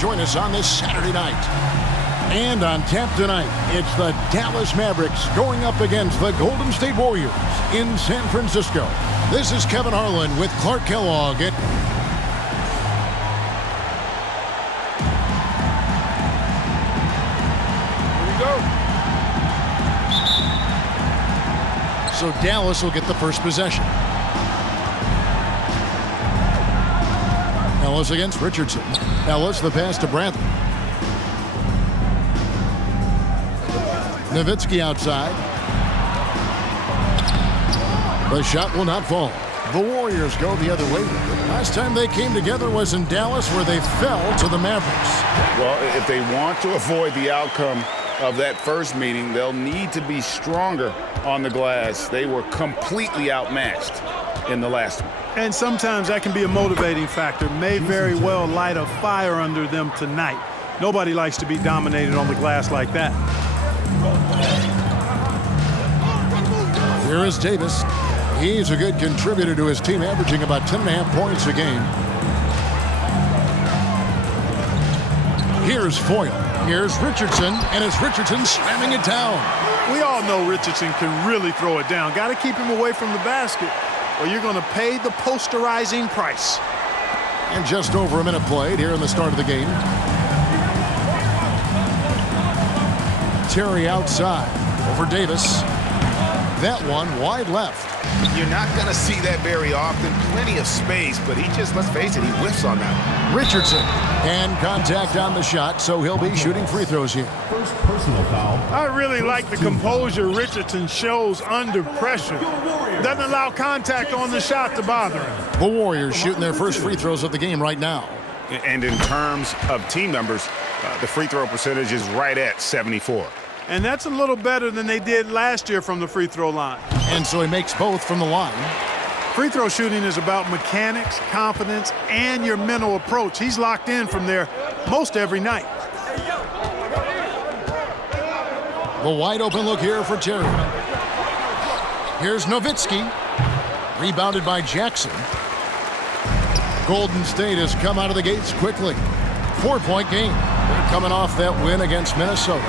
Join us on this Saturday night. And on tap tonight, it's the Dallas Mavericks going up against the Golden State Warriors in San Francisco. This is Kevin Harlan with Clark Kellogg. Here we go. So Dallas will get the first possession. Ellis against Richardson. Ellis, the pass to Bradley. Nowitzki outside. The shot will not fall. The Warriors go the other way. Last time they came together was in Dallas, where they fell to the Mavericks. Well, if they want to avoid the outcome of that first meeting, they'll need to be stronger on the glass. They were completely outmatched in the last one. And sometimes that can be a motivating factor. May very well light a fire under them tonight. Nobody likes to be dominated on the glass like that. Here is Davis. He's a good contributor to his team, averaging about 10.5 points a game. Here's Foyle. Here's Richardson, and it's Richardson slamming it down. We all know Richardson can really throw it down. Got to keep him away from the basket, or you're going to pay the posterizing price. And just over a minute played here in the start of the game. Terry outside over Davis. That one wide left. You're not going to see that very often. Plenty of space, but he just, let's face it, he whiffs on that one. Richardson. And contact on the shot, so he'll be shooting free throws here. First personal foul. I really like the composure Richardson shows under pressure. Doesn't allow contact on the shot to bother him. The Warriors shooting their first free throws of the game right now. And in terms of team numbers, the free throw percentage is right at 74. And that's a little better than they did last year from the free throw line. And so he makes both from the line. Free throw shooting is about mechanics, confidence, and your mental approach. He's locked in from there most every night. The wide open look here for Terry. Here's Nowitzki. Rebounded by Jackson. Golden State has come out of the gates quickly. 4-point game. They're coming off that win against Minnesota.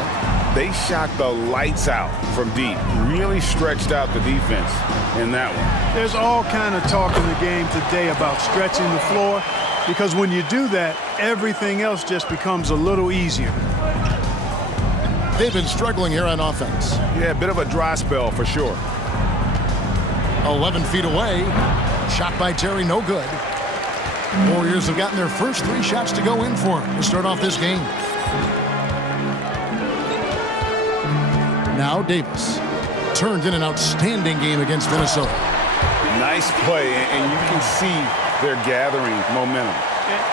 They shot the lights out from deep. Really stretched out the defense in that one. There's all kind of talk in the game today about stretching the floor, because when you do that, everything else just becomes a little easier. They've been struggling here on offense. Yeah, a bit of a dry spell for sure. 11 feet away. Shot by Terry, no good. Warriors have gotten their first 3 shots to go in for him to start off this game. Now Davis turned in an outstanding game against Minnesota. Nice play, and you can see they're gathering momentum.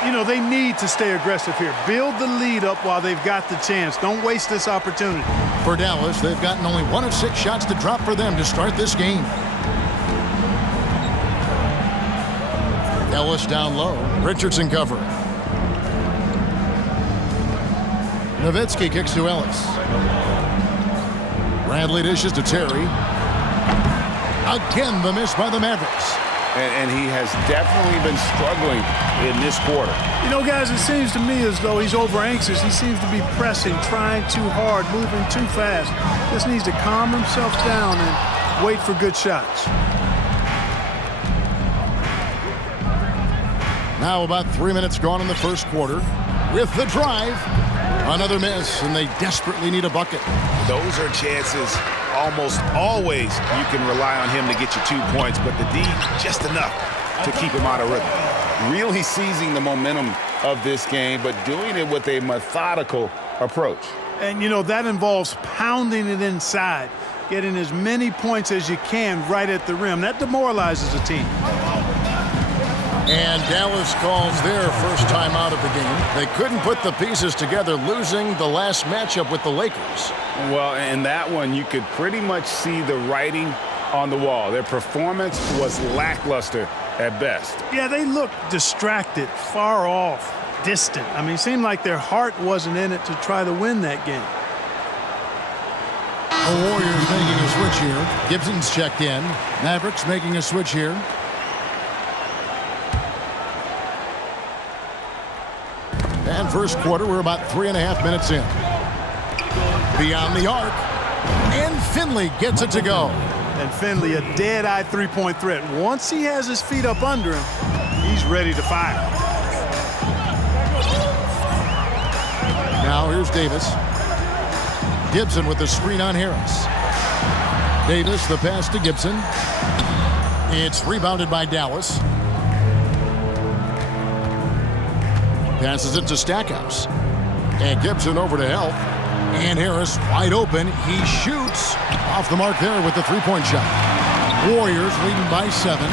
You know, they need to stay aggressive here. Build the lead up while they've got the chance. Don't waste this opportunity. For Dallas, they've gotten only 1 of 6 shots to drop for them to start this game. Ellis down low. Richardson covering. Nowitzki kicks to Ellis. Bradley dishes to Terry. Again, the miss by the Mavericks. And he has definitely been struggling in this quarter. You know, guys, it seems to me as though he's over-anxious. He seems to be pressing, trying too hard, moving too fast. Just needs to calm himself down and wait for good shots. Now about 3 minutes gone in the first quarter. With the drive, another miss, and they desperately need a bucket. Those are chances almost always you can rely on him to get you 2 points, but the D just enough to keep him out of rhythm. Really seizing the momentum of this game, but doing it with a methodical approach. And, you know, that involves pounding it inside, getting as many points as you can right at the rim. That demoralizes a team. And Dallas calls their first time out of the game. They couldn't put the pieces together, losing the last matchup with the Lakers. Well, in that one, you could pretty much see the writing on the wall. Their performance was lackluster at best. Yeah, they looked distracted, far off, distant. I mean, it seemed like their heart wasn't in it to try to win that game. The Warriors making a switch here. Gibson's checked in. Mavericks making a switch here. And first quarter, we're about 3.5 minutes in. Beyond the arc. And Finley gets it to go. And Finley, a dead-eye three-point threat. Once he has his feet up under him, he's ready to fire. Now here's Davis. Gibson with the screen on Harris. Davis, the pass to Gibson. It's rebounded by Dallas. Passes it to Stackhouse. And Gibson over to help. And Harris wide open. He shoots off the mark there with the three-point shot. Warriors leading by 7.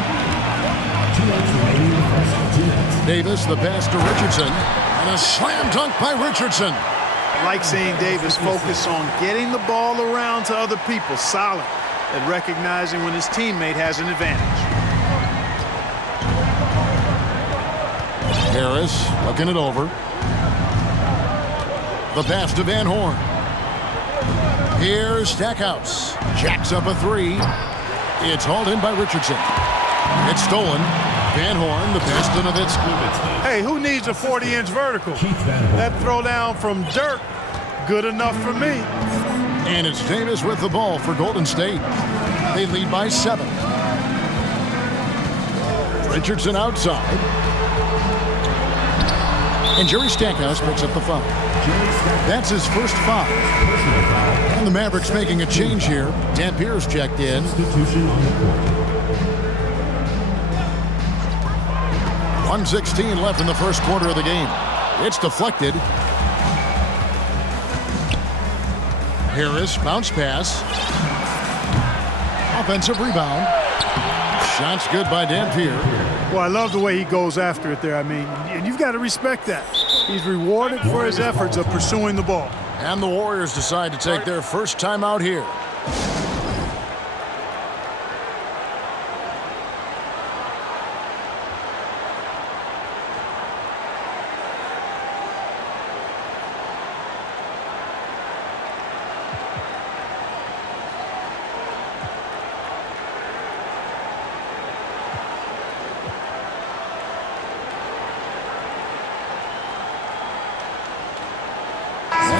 Davis, the pass to Richardson. And a slam dunk by Richardson. I like seeing Davis focus on getting the ball around to other people, solid at recognizing when his teammate has an advantage. Harris looking it over. The pass to Van Horn. Here's Stackhouse. Jacks up a 3. It's hauled in by Richardson. It's stolen. Van Horn, the pass to Nowitzki. Hey, who needs a 40-inch vertical? That throwdown from Dirk, good enough for me. And it's Davis with the ball for Golden State. They lead by 7. Richardson outside. And Jerry Stackhouse picks up the foul. That's his first foul. And the Mavericks making a change here. Dampier's checked in. 1:16 left in the first quarter of the game. It's deflected. Harris, bounce pass. Offensive rebound. Shot's good by Dampier. Well, I love the way he goes after it there. I mean, and you've got to respect that. He's rewarded for his efforts of pursuing the ball. And the Warriors decide to take their first time out here.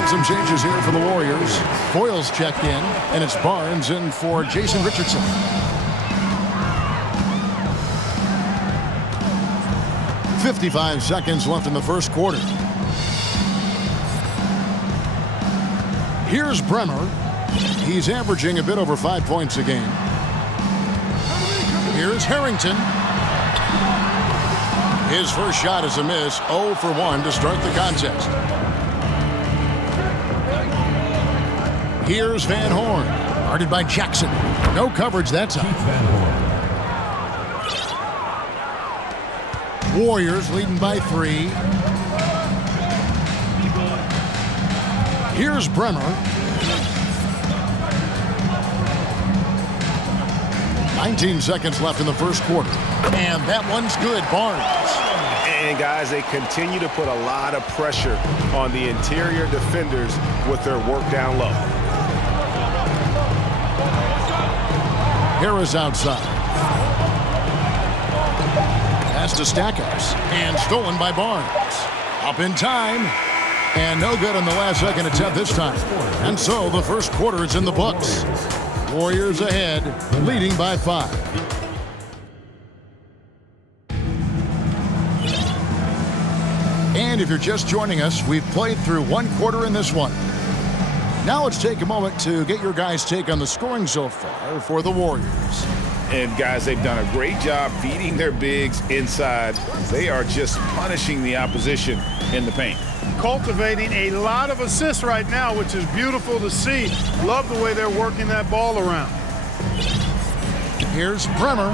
Some changes here for the Warriors. Foyle's checked in, and it's Barnes in for Jason Richardson. .55 seconds left in the first quarter. Here's Bremer. He's averaging a bit over 5 points a game. Here's Harrington. His first shot is a miss, 0 for 1 to start the contest. Here's Van Horn, guarded by Jackson. No coverage that time. Warriors leading by 3. Here's Bremer. 19 seconds left in the first quarter. And that one's good, Barnes. And guys, they continue to put a lot of pressure on the interior defenders with their work down low. Harris outside. Pass to Stackhouse. And stolen by Barnes. Up in time. And no good on the last second attempt this time. And so the first quarter is in the books. Warriors ahead, leading by 5. And if you're just joining us, we've played through 1 quarter in this one. Now let's take a moment to get your guys' take on the scoring so far for the Warriors. And guys, they've done a great job feeding their bigs inside. They are just punishing the opposition in the paint. Cultivating a lot of assists right now, which is beautiful to see. Love the way they're working that ball around. Here's Bremer.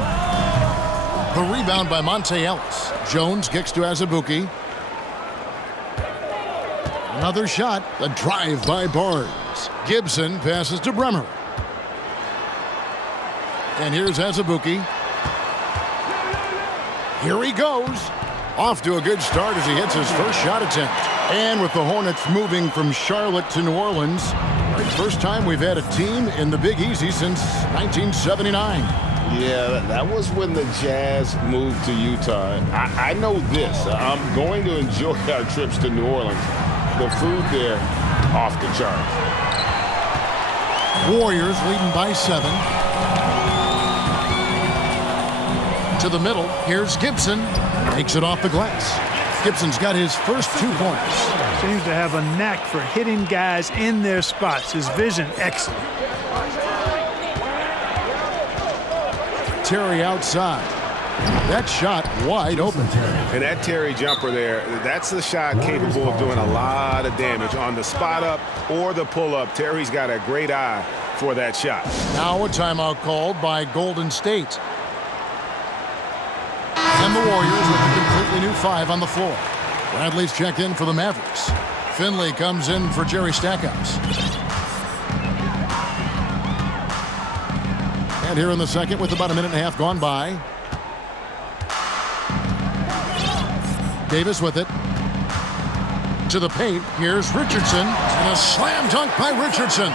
The rebound by Monta Ellis. Jones kicks to Azubuike. Another shot, a drive by Barnes. Gibson passes to Bremer. And here's Azubuike. Here he goes. Off to a good start as he hits his first shot attempt. And with the Hornets moving from Charlotte to New Orleans, right, first time we've had a team in the Big Easy since 1979. Yeah, that was when the Jazz moved to Utah. I know this. I'm going to enjoy our trips to New Orleans. The food there, off the charts. Warriors leading by 7. To the middle, here's Gibson. Takes it off the glass. Gibson's got his first 2 points. Seems to have a knack for hitting guys in their spots. His vision, excellent. Terry outside. That shot wide open. And that Terry jumper there, that's the shot capable of doing a lot of damage on the spot up or the pull up. Terry's got a great eye for that shot. Now a timeout called by Golden State. And the Warriors with a completely new 5 on the floor. Bradley's checked in for the Mavericks. Finley comes in for Jerry Stackhouse. And here in the second with about a minute and a half gone by. Davis with it. To the paint. Here's Richardson. And a slam dunk by Richardson.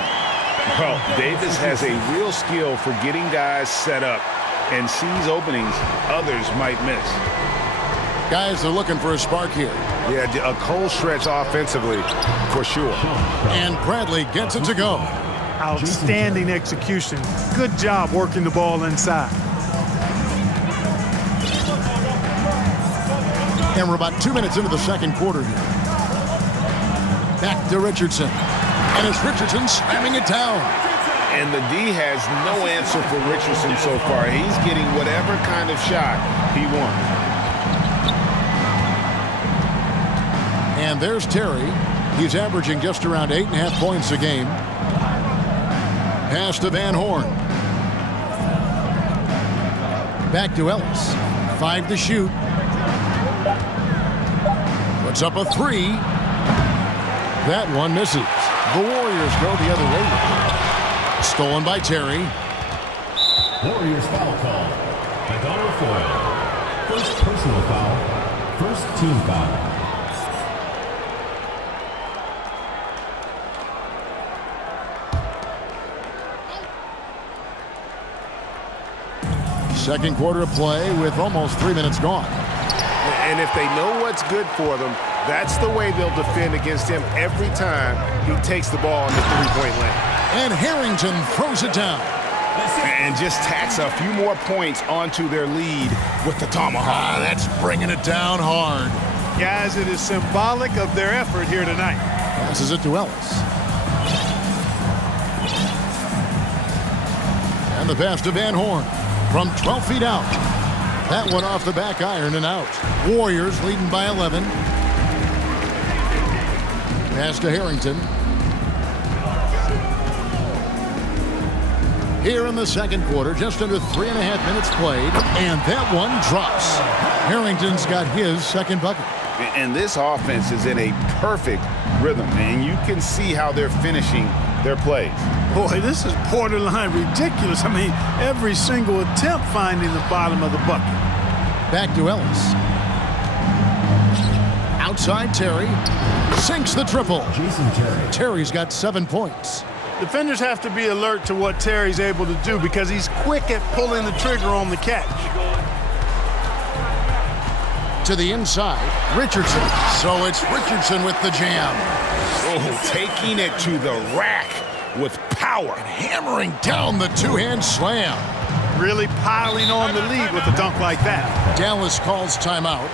Well, Davis has a real skill for getting guys set up and sees openings others might miss. Guys are looking for a spark here. Yeah, a cold stretch offensively for sure. And Bradley gets it to go. Outstanding execution. Good job working the ball inside. And we're about 2 minutes into the second quarter here. Back to Richardson. And it's Richardson slamming it down. And the D has no answer for Richardson so far. He's getting whatever kind of shot he wants. And there's Terry. He's averaging just around 8.5 points a game. Pass to Van Horn. Back to Ellis. 5 to shoot. Puts up a 3. That one misses. The Warriors go the other way. Stolen by Terry. Warriors foul call. Madonna Foyle. First personal foul. First team foul. Second quarter of play with almost 3 minutes gone. And if they know what's good for them, that's the way they'll defend against him every time he takes the ball in the three-point lane. And Harrington throws it down. And just tacks a few more points onto their lead with the tomahawk. That's bringing it down hard. Guys, it is symbolic of their effort here tonight. Passes it to Ellis. And the pass to Van Horn from 12 feet out. That one off the back iron and out. Warriors leading by 11. Pass to Harrington. Here in the second quarter, just under 3.5 minutes played, and that one drops. Harrington's got his second bucket. And this offense is in a perfect rhythm, and you can see how they're finishing their plays. Boy, this is borderline ridiculous. I mean, every single attempt finding the bottom of the bucket. Back to Ellis. Outside Terry. Sinks the triple. Jason Terry. Terry's got 7 points. Defenders have to be alert to what Terry's able to do because he's quick at pulling the trigger on the catch. To the inside, Richardson. So it's Richardson with the jam. Oh, taking it to the rack with power. Hammering down the two-hand slam. Really piling on the lead with a dunk like that. Dallas calls timeout.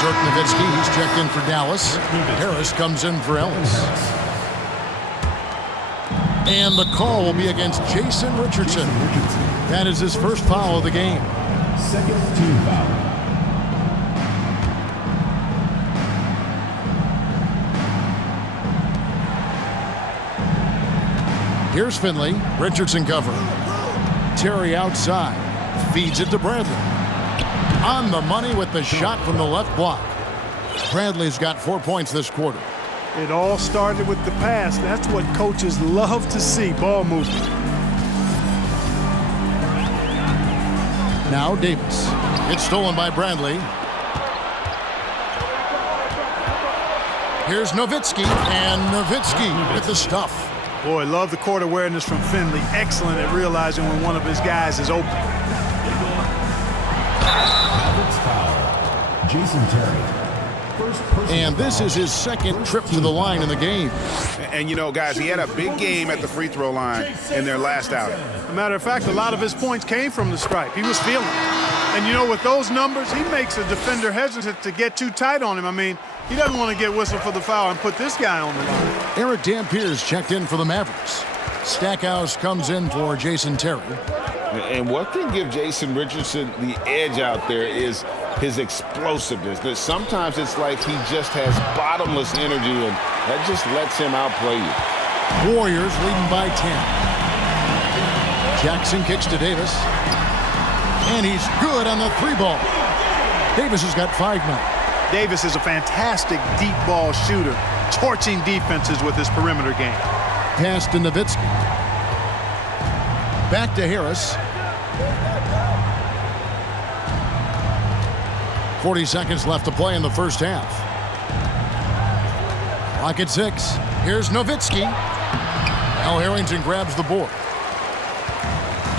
Dirk Nowitzki, he's checked in for Dallas. Harris comes in for Ellis. And the call will be against Jason Richardson. That is his first foul of the game. Second team foul. Here's Finley. Richardson cover. Terry outside. Feeds it to Bradley. On the money with the shot from the left block. Bradley's got 4 points this quarter. It all started with the pass. That's what coaches love to see, ball movement. Now Davis. It's stolen by Bradley. Here's Nowitzki, and Nowitzki with the stuff. Boy, love the court awareness from Finley. Excellent at realizing when one of his guys is open. Mavericks foul. Jason Terry. First personal And this foul. is his second trip to the line in the game. And, you know, guys, he had a big game at the free throw line in their last outing. As a matter of fact, a lot of his points came from the stripe. He was feeling it. And, you know, with those numbers, he makes a defender hesitant to get too tight on him. I mean, he doesn't want to get whistled for the foul and put this guy on the line. Eric Dampier's checked in for the Mavericks. Stackhouse comes in for Jason Terry. And what can give Jason Richardson the edge out there is his explosiveness. That sometimes it's like he just has bottomless energy, and that just lets him outplay you. Warriors leading by 10. Jackson kicks to Davis. And he's good on the 3-ball. Davis has got 5 now. Davis is a fantastic deep ball shooter, torching defenses with his perimeter game. Pass to Nowitzki. Back to Harris. 40 seconds left to play in the first half. Clock at 6. Here's Nowitzki. Now Harrington grabs the board.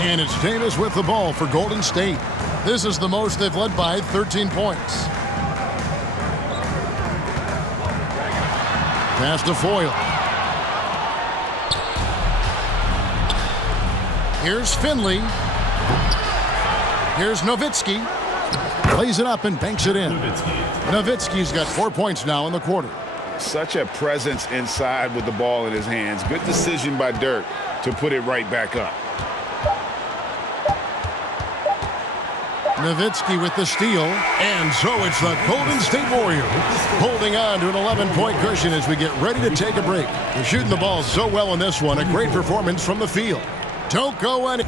And it's Davis with the ball for Golden State. This is the most they've led by 13 points. Pass to Foyle. Here's Finley. Here's Nowitzki. Plays it up and banks it in. Nowitzki's got 4 points now in the quarter. Such a presence inside with the ball in his hands. Good decision by Dirk to put it right back up. Nowitzki with the steal. And so it's the Golden State Warriors holding on to an 11-point cushion as we get ready to take a break. They're shooting the ball so well in this one. A great performance from the field. Don't go any.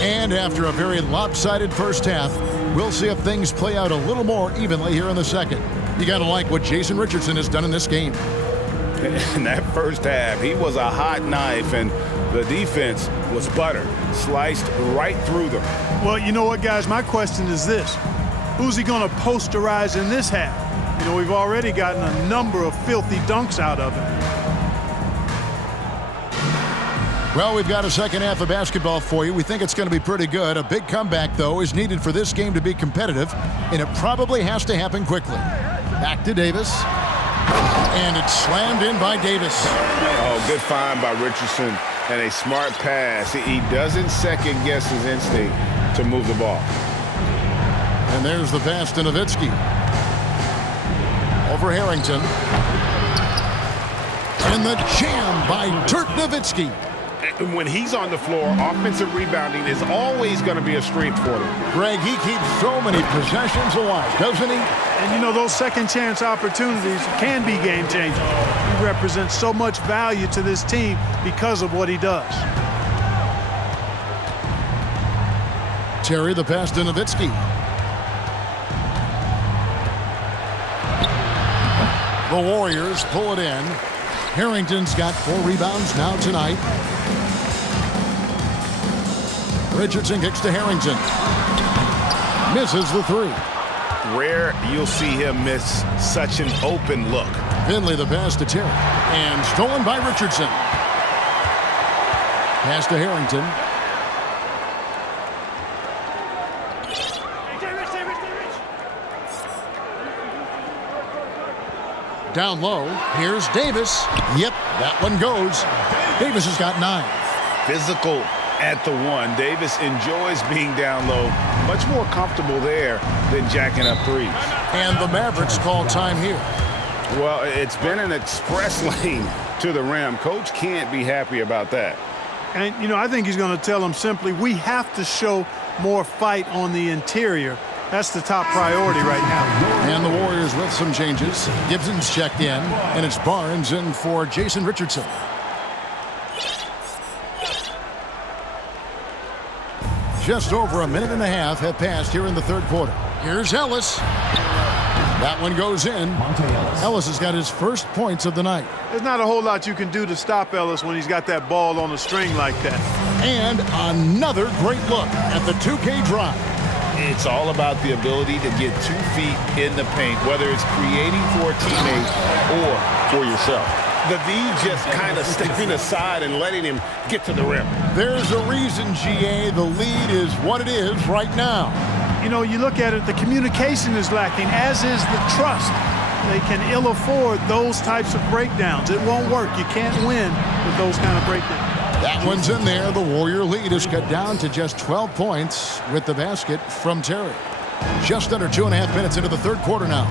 And after a very lopsided first half, we'll see if things play out a little more evenly here in the second. You got to like what Jason Richardson has done in this game. In that first half, he was a hot knife, and the defense was butter, sliced right through them. Well, you know what, guys? My question is this. Who's he going to posterize in this half? You know, we've already gotten a number of filthy dunks out of him. Well, we've got a second half of basketball for you. We think it's going to be pretty good. A big comeback, though, is needed for this game to be competitive, and it probably has to happen quickly. Back to Davis. And it's slammed in by Davis. Oh, good find by Richardson and a smart pass. He doesn't second-guess his instinct to move the ball. And there's the pass to Nowitzki. Over Harrington. And the jam by Dirk Nowitzki. When he's on the floor, offensive rebounding is always going to be a strength for them. Greg, he keeps so many possessions alive, doesn't he? And, you know, those second-chance opportunities can be game-changing. He represents so much value to this team because of what he does. Terry, the pass to Nowitzki. The Warriors pull it in. Harrington's got 4 rebounds now tonight. Richardson kicks to Harrington. Misses the 3. Rare you'll see him miss such an open look. Finley the pass to Terry. And stolen by Richardson. Pass to Harrington. Down low. Here's Davis. Yep, that one goes. Davis has got 9. Physical at the 1. Davis enjoys being down low. Much more comfortable there than jacking up 3s. And the Mavericks call time here. Well, it's been an express lane to the rim. Coach can't be happy about that. And, you know, I think he's going to tell them simply, we have to show more fight on the interior. That's the top priority right now. And the Warriors with some changes. Gibson's checked in, and it's Barnes in for Jason Richardson. Just over a minute and a half have passed here in the third quarter. Here's Ellis. That one goes in. Monta Ellis has got his first points of the night. There's not a whole lot you can do to stop Ellis when he's got that ball on a string like that. And another great look at the 2K drive. It's all about the ability to get 2 feet in the paint, whether it's creating for a teammate or for yourself. The D just kind of stepping aside and letting him get to the rim. There's a reason, GA, the lead is what it is right now. You know, you look at it, the communication is lacking, as is the trust. They can ill afford those types of breakdowns. It won't work. You can't win with those kind of breakdowns. That one's in there. The Warrior lead is cut down to just 12 points with the basket from Terry. Just under 2.5 minutes into the third quarter now.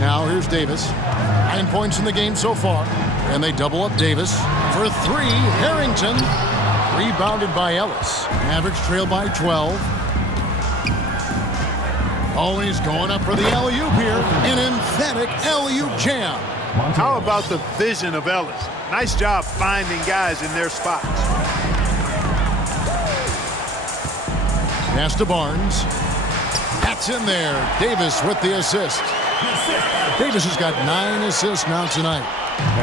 Now here's Davis. 9 points in the game so far. And they double up Davis. For 3, Harrington. Rebounded by Ellis. Mavericks trail by 12. Always going up for the alley-oop here. An emphatic alley-oop jam. How about the vision of Ellis? Nice job finding guys in their spots. Pass to Barnes. That's in there. Davis with the assist. Davis has got 9 assists now tonight.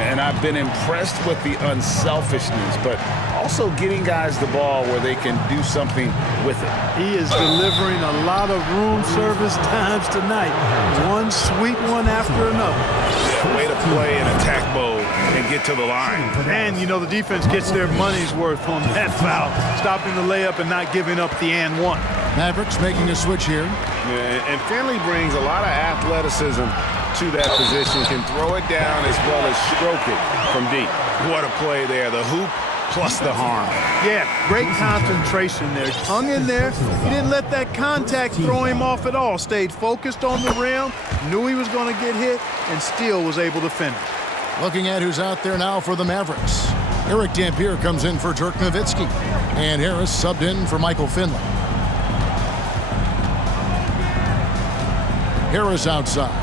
And I've been impressed with the unselfishness, but also getting guys the ball where they can do something with it. He is delivering a lot of room service times tonight. One sweet one after another. Yeah, way to play in attack mode and get to the line. And, you know, the defense gets their money's worth on that foul, stopping the layup and not giving up the and one. Mavericks making a switch here. Yeah, and Finley brings a lot of athleticism to that position, can throw it down as well as stroke it from deep. What a play there. The hoop plus the harm. Yeah, great concentration there. Hung in there. He didn't let that contact throw him off at all. Stayed focused on the rim, knew he was going to get hit, and still was able to finish. Looking at who's out there now for the Mavericks. Eric Dampier comes in for Dirk Nowitzki. And Harris subbed in for Michael Finley. Harris outside.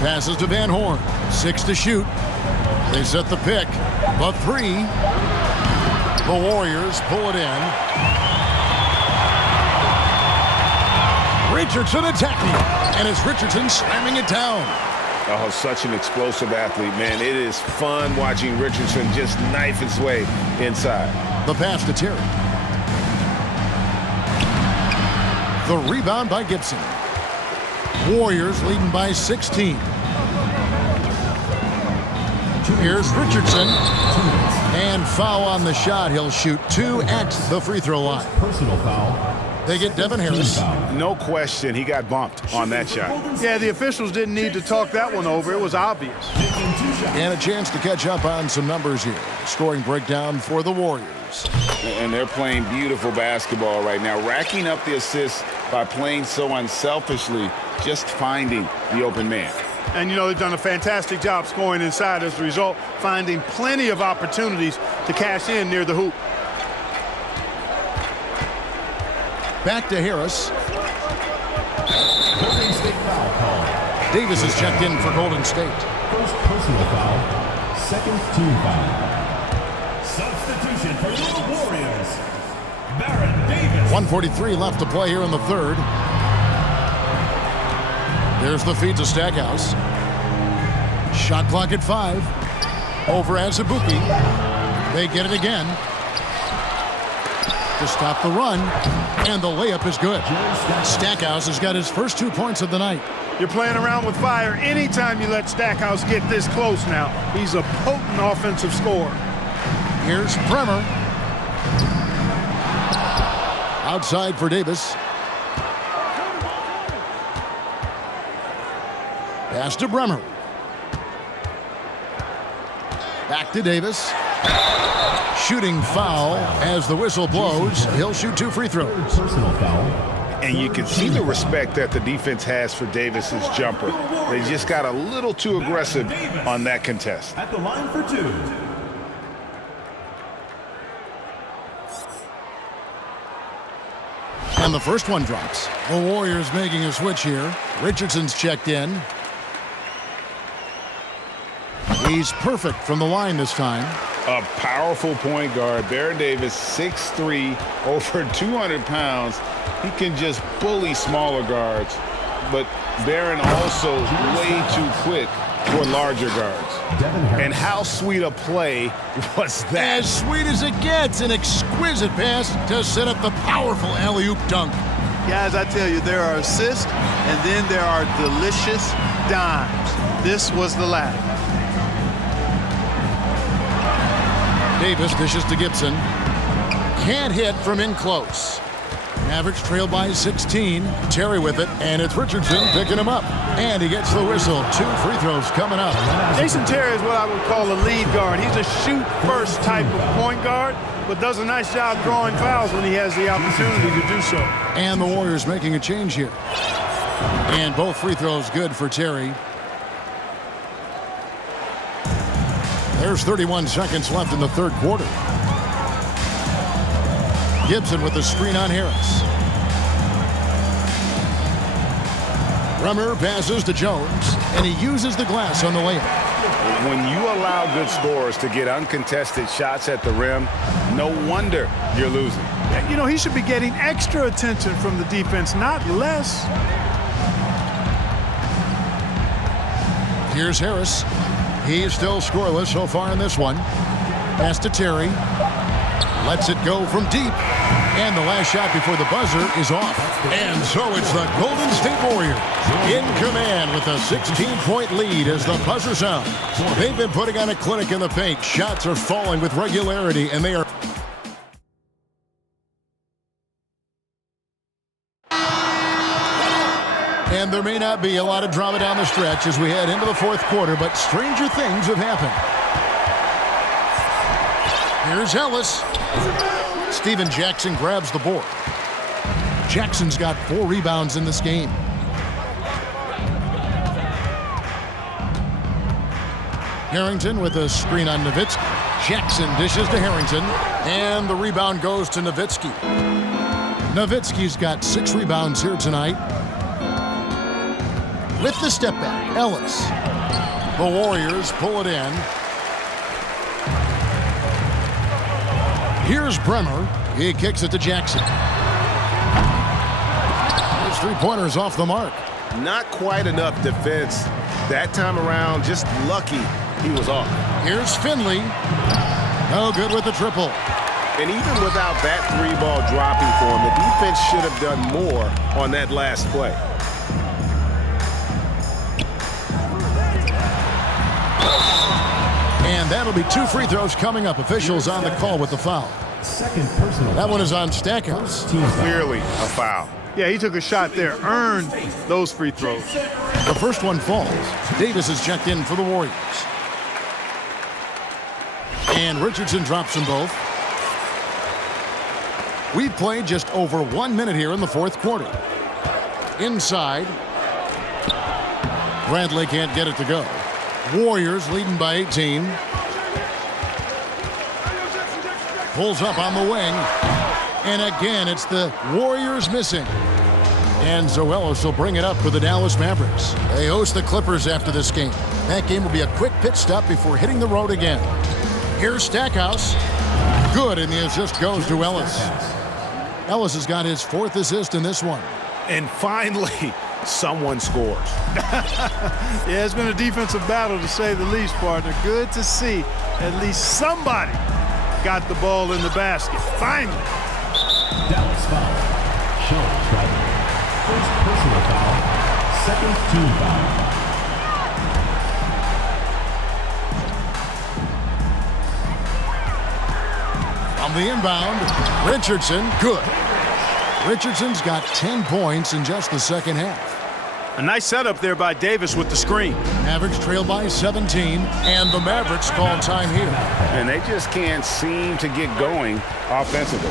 Passes to Van Horn. 6 to shoot. They set the pick. The 3. The Warriors pull it in. Richardson attacking. And it's Richardson slamming it down. Oh, such an explosive athlete, man. It is fun watching Richardson just knife his way inside. The pass to Terry. The rebound by Gibson. Warriors leading by 16. Here's Richardson. And foul on the shot. He'll shoot 2 at the free throw line. Personal foul. They get Devin Harris. No question, he got bumped on that shot. Yeah, the officials didn't need to talk that one over. It was obvious. And a chance to catch up on some numbers here. Scoring breakdown for the Warriors. And they're playing beautiful basketball right now, racking up the assists by playing so unselfishly, just finding the open man. And, you know, they've done a fantastic job scoring inside as a result, finding plenty of opportunities to cash in near the hoop. Back to Harris. Golden State foul call. Davis is checked in for Golden State. First personal foul. Second team foul. Substitution for the Warriors. Baron Davis. 1:43 left to play here in the third. There's the feed to Stackhouse. Shot clock at 5. Over Azubuike. They get it again. To stop the run. And the layup is good. Stackhouse has got his first 2 points of the night. You're playing around with fire anytime you let Stackhouse get this close now. He's a potent offensive scorer. Here's Bremer. Outside for Davis. Pass to Bremer. Back to Davis. Shooting foul as the whistle blows. He'll shoot 2 free throws. Personal foul. And you can see the respect that the defense has for Davis's jumper. They just got a little too aggressive on that contest. At the line for 2. And the first one drops. The Warriors making a switch here. Richardson's checked in. He's perfect from the line this time. A powerful point guard. Baron Davis, 6'3", over 200 pounds. He can just bully smaller guards. But Baron also way too quick for larger guards. And how sweet a play was that? As sweet as it gets, an exquisite pass to set up the powerful alley-oop dunk. Guys, I tell you, there are assists, and then there are delicious dimes. This was the latter. Davis dishes to Gibson. Can't hit from in close. Mavericks trail by 16. Terry with it, and it's Richardson picking him up. And he gets the whistle. 2 free throws coming up. Jason Terry is what I would call a lead guard. He's a shoot-first type of point guard, but does a nice job drawing fouls when he has the opportunity to do so. And the Warriors making a change here. And both free throws good for Terry. There's 31 seconds left in the third quarter. Gibson with the screen on Harris. Bremer passes to Jones, and he uses the glass on the layup. When you allow good scorers to get uncontested shots at the rim, no wonder you're losing. You know, he should be getting extra attention from the defense, not less. Here's Harris. He's still scoreless so far in this one. Pass to Terry. Lets it go from deep. And the last shot before the buzzer is off. And so it's the Golden State Warriors in command with a 16-point lead as the buzzer sounds. They've been putting on a clinic in the paint. Shots are falling with regularity, and they are... And there may not be a lot of drama down the stretch as we head into the fourth quarter, but stranger things have happened. Here's Ellis. Steven Jackson grabs the board. Jackson's got 4 rebounds in this game. Harrington with a screen on Nowitzki. Jackson dishes to Harrington, and the rebound goes to Nowitzki. Nowitzki's got 6 rebounds here tonight. With the step back, Ellis. The Warriors pull it in. Here's Bremer. He kicks it to Jackson. His three-pointer's off the mark. Not quite enough defense that time around. Just lucky he was off. Here's Finley. No good with the triple. And even without that 3-ball dropping for him, the defense should have done more on that last play. And that'll be 2 free throws coming up. Officials on the call with the foul. Second personal. That one is on Stackhouse. Clearly a foul. Yeah, he took a shot there, earned those free throws. The first one falls. Davis is checked in for the Warriors. And Richardson drops them both. We've played just over 1 minute here in the fourth quarter. Inside. Bradley can't get it to go. Warriors leading by 18. Pulls up on the wing. And again, it's the Warriors missing. And Ellis will bring it up for the Dallas Mavericks. They host the Clippers after this game. That game will be a quick pit stop before hitting the road again. Here's Stackhouse. Good, and the assist goes to Ellis. Ellis has got his 4th assist in this one. And finally, someone scores. Yeah, it's been a defensive battle to say the least, partner. Good to see at least somebody got the ball in the basket. Finally. Dallas foul. Shawn Bradley. First personal foul. Second team foul. On the inbound, Richardson, good. Richardson's got 10 points in just the second half. A nice setup there by Davis with the screen. Mavericks trail by 17, and the Mavericks call time here. And they just can't seem to get going offensively.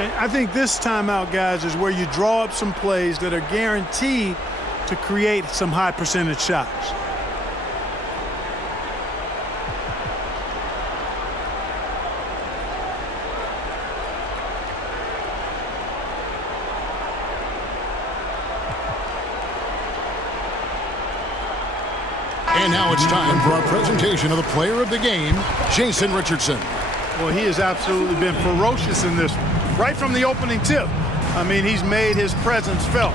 And I think this timeout, guys, is where you draw up some plays that are guaranteed to create some high percentage shots. And now it's time for our presentation of the player of the game, Jason Richardson. Well, he has absolutely been ferocious in this one. Right from the opening tip. I mean, he's made his presence felt.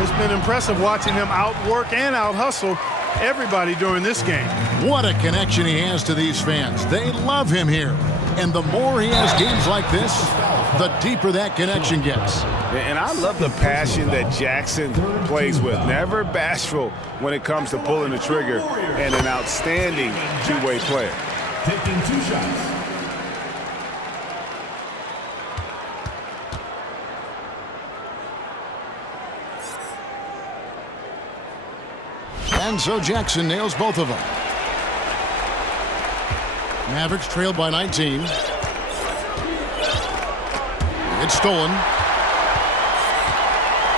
It's been impressive watching him outwork and out-hustle everybody during this game. What a connection he has to these fans. They love him here. And the more he has games like this, the deeper that connection gets. And I love the passion that Jackson plays with. Never bashful when it comes to pulling the trigger, and an outstanding two-way player. Taking 2 shots. And so Jackson nails both of them. Mavericks trailed by 19. It's stolen.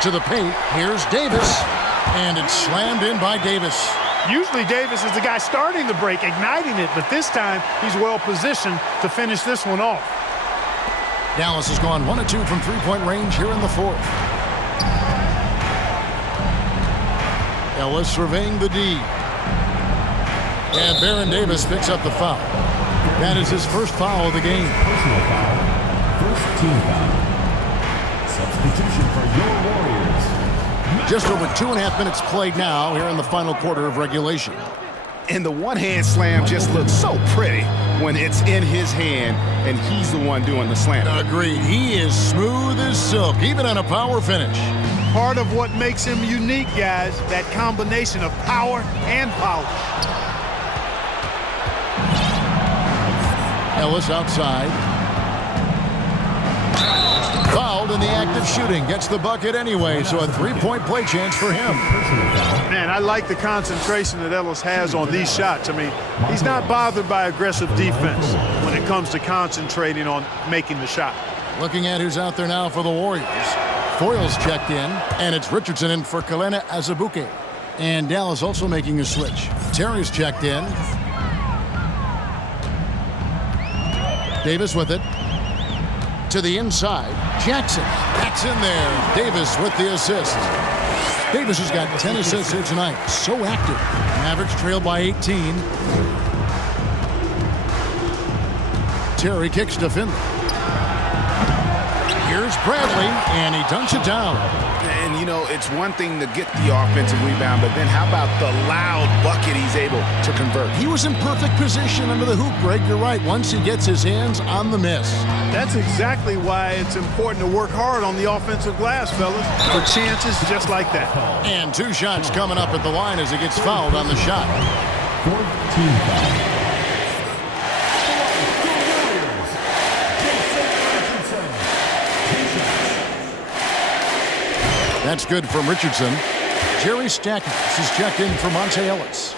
To the paint. Here's Davis. And it's slammed in by Davis. Usually Davis is the guy starting the break, igniting it, but this time he's well positioned to finish this one off. Dallas has gone 1 of 2 from three-point range here in the fourth. Ellis surveying the D. And Baron Davis picks up the foul. That is his first foul of the game. Personal foul. First team foul. Substitution for your Warriors. Just over 2.5 minutes played now here in the final quarter of regulation. And the one-hand slam just looks so pretty when it's in his hand and he's the one doing the slam. Agreed. He is smooth as silk, even on a power finish. Part of what makes him unique, guys, that combination of power and polish. Ellis outside. Fouled in the act of shooting. Gets the bucket anyway, so a three-point play chance for him. Man, I like the concentration that Ellis has on these shots. I mean, he's not bothered by aggressive defense when it comes to concentrating on making the shot. Looking at who's out there now for the Warriors. Foyle's checked in, and it's Richardson in for Kalena Azubuike. And Dallas also making a switch. Terry's checked in. Davis with it. To the inside. Jackson. That's in there. Davis with the assist. Davis has got 10 assists here tonight. So active. Mavericks trail by 18. Terry kicks to Finley. Here's Bradley, and he dunks it down. And, you know, it's one thing to get the offensive rebound, but then how about the loud bucket he's able to convert? He was in perfect position under the hoop, Greg. You're right, once he gets his hands on the miss. That's exactly why it's important to work hard on the offensive glass, fellas, for chances just like that. And 2 shots coming up at the line as he gets fouled on the shot. 14 foul. That's good from Richardson. Jerry Stackhouse is checked in for Monta Ellis.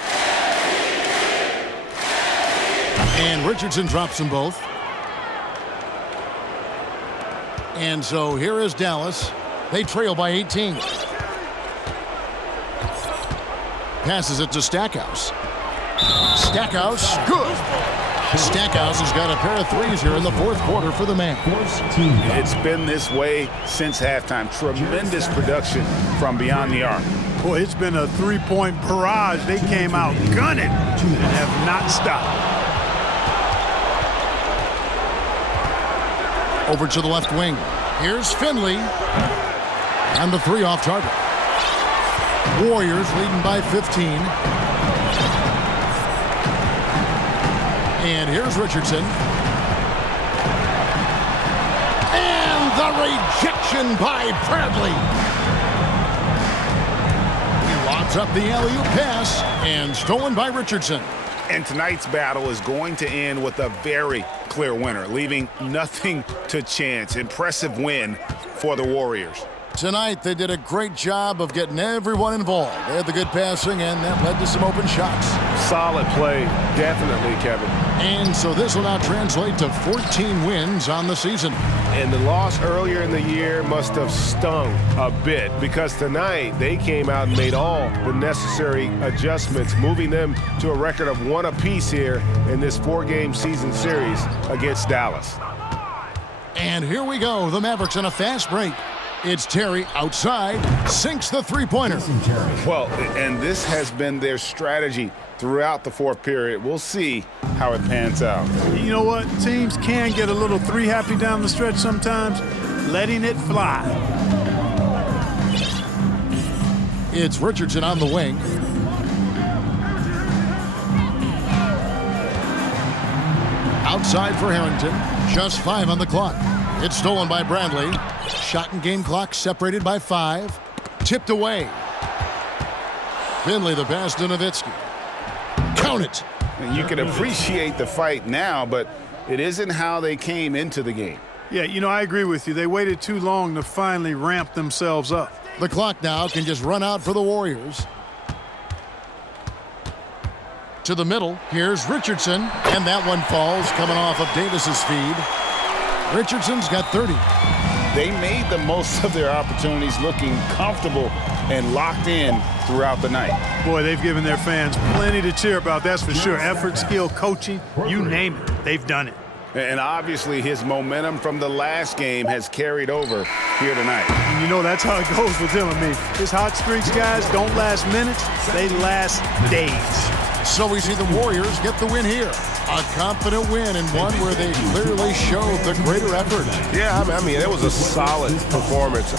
And Richardson drops them both. And so here is Dallas. They trail by 18. Passes it to Stackhouse. Stackhouse, good. Stackhouse has got a pair of threes here in the fourth quarter for the man. It's been this way since halftime. Tremendous production from beyond the arc. Boy, it's been a three-point barrage. They came out gunning and have not stopped. Over to the left wing. Here's Finley. And the 3 off target. Warriors leading by 15. And here's Richardson. And the rejection by Bradley. He lobs up the alley-oop pass and stolen by Richardson. And tonight's battle is going to end with a very clear winner, leaving nothing to chance. Impressive win for the Warriors. Tonight, they did a great job of getting everyone involved. They had the good passing, and that led to some open shots. Solid play, definitely, Kevin. And so this will now translate to 14 wins on the season. And the loss earlier in the year must have stung a bit because tonight they came out and made all the necessary adjustments, moving them to a record of 1 apiece here in this 4-game season series against Dallas. And here we go, the Mavericks on a fast break. It's Terry outside, sinks the three-pointer. Well, and this has been their strategy throughout the fourth period. We'll see how it pans out. You know what? Teams can get a little three-happy down the stretch sometimes, letting it fly. It's Richardson on the wing. Outside for Harrington. Just 5 on the clock. It's stolen by Bradley. Shot and game clock separated by 5. Tipped away. Finley the pass to Nowitzki. Count it. And you can appreciate the fight now, but it isn't how they came into the game. Yeah, you know, I agree with you. They waited too long to finally ramp themselves up. The clock now can just run out for the Warriors. To the middle, here's Richardson, and that one falls coming off of Davis's feed. Richardson's got 30. They made the most of their opportunities, looking comfortable and locked in throughout the night. Boy, they've given their fans plenty to cheer about, that's for sure. Effort, skill, coaching, you name it, they've done it. And obviously his momentum from the last game has carried over here tonight. And you know that's how it goes with him. I mean, his hot streaks, guys, don't last minutes, they last days. So we see the Warriors get the win here. A confident win and one where they clearly showed the greater effort. Yeah, I mean, it was a solid performance.